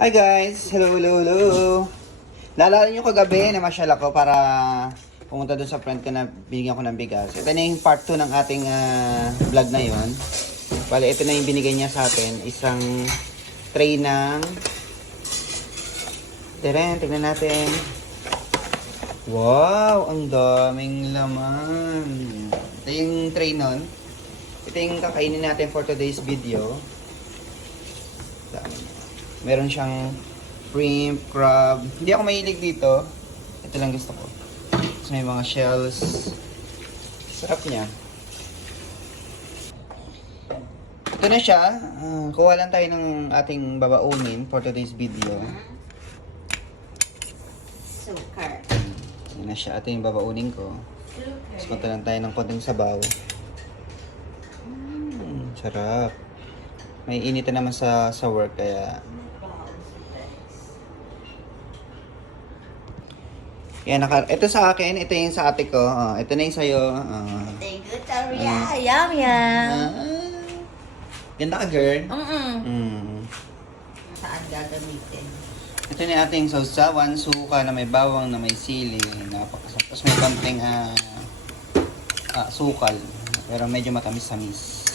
Hi guys! Hello, hello, hello! Naalala nyo kagabi na masyal ako para pumunta doon sa friend ko na binigyan ko ng bigas. Ito na yung part 2 ng ating vlog na yon. Bale, ito na yung binigay niya sa atin. Isang tray ng... Tignan natin. Wow! Ang daming laman. Ito yung tray nun. Ito yung kakainin natin for today's video. Dami. Meron siyang shrimp, crab. Hindi ako mahilig dito. Ito lang gusto ko. Tapos may mga shells. Sarap niya. Ito na siya. Kuha lang tayo ng ating babaunin for today's video. Sukar. Yan na siya. Ito yung babaunin ko. Tapos punta lang tayo ng konting sabaw. Sarap. May initan naman sa work kaya... Yan, ito sa akin, ito yung sa ate ko. Ito na yung sa'yo. Thank you, Taria. Yum, yum. Ganda ka, girl. Saan gagamitin? Ito na yung ating sausawan, suka na may bawang, na may sili. Napakasarap. Tapos may konting sukal. Pero medyo matamis-tamis.